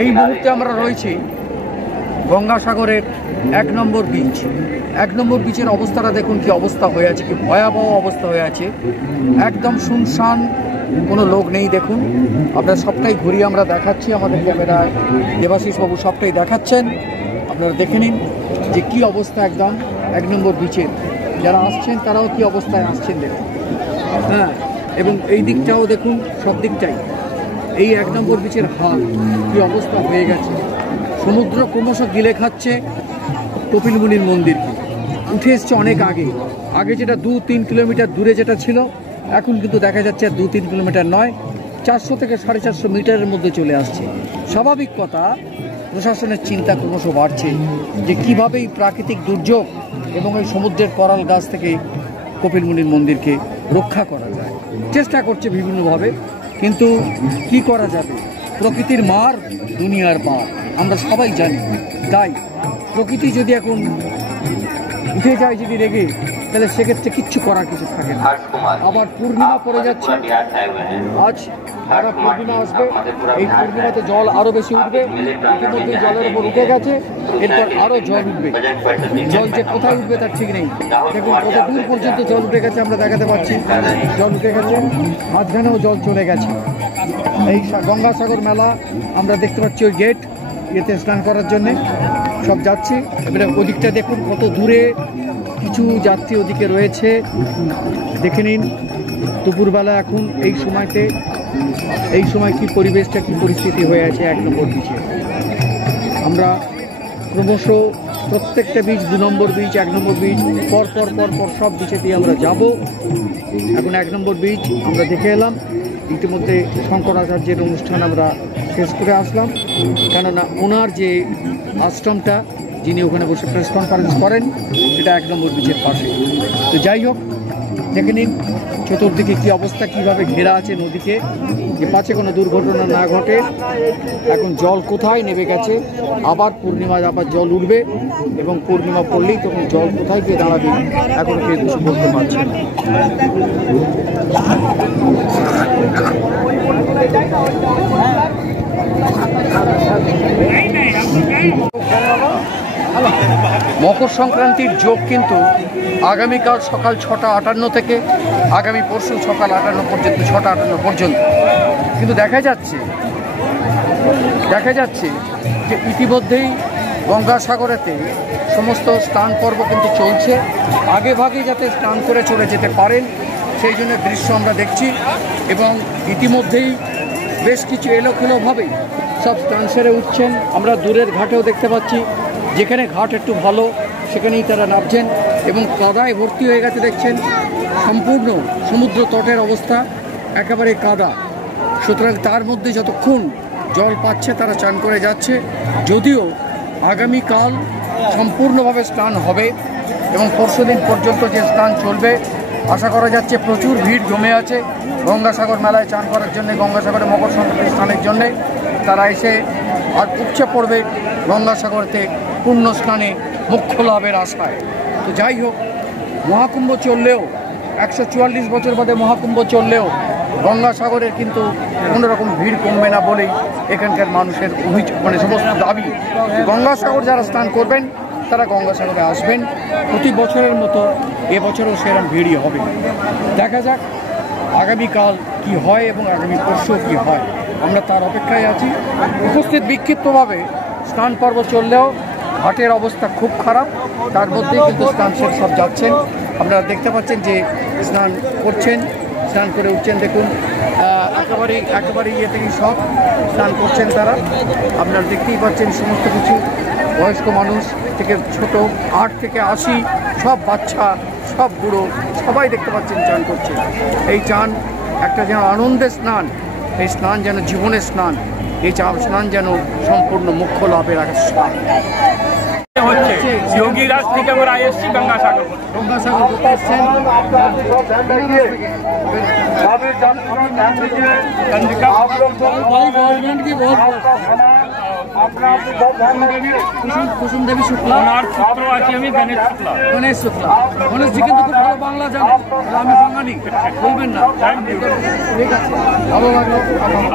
এই মুহূর্তে আমরা রয়েছি গঙ্গাসাগরের ১ নম্বর বিচ। ১ নম্বর বিচের অবস্থাটা দেখুন কি অবস্থা হয়ে আছে, কি ভয়াবহ অবস্থা হয়ে আছে। একদম শুনশান, কোনো লোক নেই। দেখুন আপনারা সবটাই ঘুরিয়ে আমরা দেখাচ্ছি, আমাদের ক্যামেরায় দেবাশিস বাবু সবটাই দেখাচ্ছেন। আপনারা দেখে নিন যে কি অবস্থা একদম ১ নম্বর বিচের। যারা আসছেন তারাও কি অবস্থায় আসছেন দেখুন। হ্যাঁ, এবং এই দিকটাও দেখুন, সব দিকটাই এই ১ নম্বর বিচের হাল কি অবস্থা হয়ে গেছে। সমুদ্র ক্রমশ গিলে খাচ্ছে কপিলমুনির মন্দিরকে। উঠে এসছে অনেক আগে যেটা ২-৩ কিলোমিটার দূরে যেটা ছিল, এখন কিন্তু দেখা যাচ্ছে আর ২-৩ কিলোমিটার নয়, ৪০০ থেকে ৪৫০ মিটারের মধ্যে চলে আসছে। স্বাভাবিক কথা, প্রশাসনের চিন্তা ক্রমশ বাড়ছে যে কীভাবে এই প্রাকৃতিক দুর্যোগ এবং এই সমুদ্রের করাল গাছ থেকে কপিলমুনির মন্দিরকে রক্ষা করা যায়। চেষ্টা করছে বিভিন্নভাবে, কিন্তু কি করা যাবে? প্রকৃতির মার দুনিয়ার পার, আমরা সবাই জানি। তাই প্রকৃতি যদি এখন উঠে যায় যদি রেগে, তাহলে সেক্ষেত্রে কিচ্ছু করার কিছু থাকে না। আবার পূর্ণিমা পড়ে যাচ্ছে, আজ সারা পূর্ণিমা আসবে। এই পূর্ণিমাতে জল আরও বেশি উঠবে। ইতিমধ্যে জলের উপর উঠে গেছে, এরপর আরও জল উঠবে। জল যে কোথায় উঠবে তার ঠিক নেই। দেখুন কত দূর পর্যন্ত জল উঠে গেছে, আমরা দেখাতে পাচ্ছি। জল উঠে গেছে, মাঝখানেও জল চলে গেছে। এই গঙ্গাসাগর মেলা আমরা দেখতে পাচ্ছি, ওই গেট ইয়েতে স্নান করার জন্যে সব যাচ্ছি। এবারে ওদিকটা দেখুন কত দূরে কিছু যাত্রী ওদিকে রয়েছে, দেখে নিন। দুপুরবেলা এখন এই সময় কি পরিবেশটা, কি পরিস্থিতি হয়ে আছে ১ নম্বর বিচে। আমরা ক্রমশ প্রত্যেকটা বিচ, ২ নম্বর বিচ, ১ নম্বর বিচ, পর সব বিচে দিয়ে আমরা যাব। এখন ১ নম্বর বিচ আমরা দেখে এলাম। ইতিমধ্যে শঙ্করাচার্যের অনুষ্ঠান আমরা শেষ করে আসলাম, কেননা ওনার যে আশ্রমটা, যিনি ওখানে বসে প্রেস কনফারেন্স করেন, সেটা ১ নম্বর বিচের পাশে। তো যাই হোক, দেখে নিন চতুর্দিকে কী অবস্থা, কীভাবে ঘেরা আছে নদীকে, যে পাছে কোনো দুর্ঘটনা না ঘটে। এখন জল কোথায় নেমে গেছে, আবার পূর্ণিমায় আবার জল উঠবে, এবং পূর্ণিমা পড়লেই তখন জল কোথায় গিয়ে দাঁড়াবে এখনও কেউ কিছু বলতে পারছে না। মকর সংক্রান্তির যোগ কিন্তু আগামীকাল সকাল ৬টা ৫৮ থেকে আগামী পরশু সকাল ৫৮ পর্যন্ত, ৬টা ৫৮ পর্যন্ত। কিন্তু দেখা যাচ্ছে যে ইতিমধ্যেই গঙ্গাসাগরেতে সমস্ত স্নান পর্ব কিন্তু চলছে। আগে ভাগে যাতে স্নান করে চলে যেতে পারেন সেই জন্য দৃশ্য আমরা দেখছি, এবং ইতিমধ্যেই বেশ কিছু এলোখেলোভাবেই সব স্নান সেরে উঠছেন। আমরা দূরের ঘাটেও দেখতে পাচ্ছি, যেখানে ঘাট একটু ভালো সেখানেই তারা নামছেন, এবং কাদায় ভর্তি হয়ে গেছে দেখছেন। সম্পূর্ণ সমুদ্র তটের অবস্থা একেবারে কাদা। সুতরাং তার মধ্যে যতক্ষণ জল পাচ্ছে তারা চান করে যাচ্ছে। যদিও আগামীকাল সম্পূর্ণভাবে স্নান হবে এবং পরশুদিন পর্যন্ত যে স্নান চলবে, আশা করা যাচ্ছে প্রচুর ভিড় জমে আছে গঙ্গাসাগর মেলায় চান করার জন্য, গঙ্গাসাগরে মকর সংক্রান্তি স্নানের জন্যে। তারা এসে আর উপচে পড়বে গঙ্গাসাগরতে পূর্ণ স্নানে মোক্ষ লাভের আশায়। তো যাই হোক, মহাকুম্ভ চললেও, ১৪৪ বছর বাদে মহাকুম্ভ চললেও গঙ্গাসাগরের কিন্তু কোনোরকম ভিড় কমবে না বলেই এখানকার মানুষের সমস্ত দাবি। গঙ্গাসাগর যারা স্নান করবেন তারা গঙ্গাসাগরে আসবেন। প্রতি বছরের মতো এবছরও সেরকম ভিড়ই হবে। দেখা যাক আগামীকাল কি হয় এবং আগামী পরশু কি হয়, আমরা তার অপেক্ষায় আছি। উপস্থিত বিক্ষিপ্তভাবে স্নান পর্ব চললেও ঘাটের অবস্থা খুব খারাপ, তার মধ্যেই কিন্তু স্নান সেরে সব যাচ্ছেন। আপনারা দেখতে পাচ্ছেন যে স্নান করছেন, স্নান করে উঠছেন। দেখুন একেবারে ইয়ে থেকে সব স্নান করছেন তারা। আপনারা দেখতেই পাচ্ছেন সমস্ত কিছু, বয়স্ক মানুষ থেকে ছোট, ৮ থেকে ৮০, সব বাচ্চা, সব বুড়ো, সবাই দেখতে পাচ্ছেন চান করছে। এই চান একটা যেন আনন্দের স্নান, এই স্নান যেন জীবনের স্নান, এই স্নান যেন সম্পূর্ণ মোক্ষ লাভের স্নান হচ্ছে। যোগীরাজ থেকে আমরা এসেছি গঙ্গাসাগর করতে এসছেন। কুসুম দেবী শুক্লা, আমি গণেশ শুক্লা। গণেশজি কিন্তু খুব ভালো বাংলা জানেন, আমি বাঙালি, বলবেন না। ঠিক আছে, ভালো লাগলো।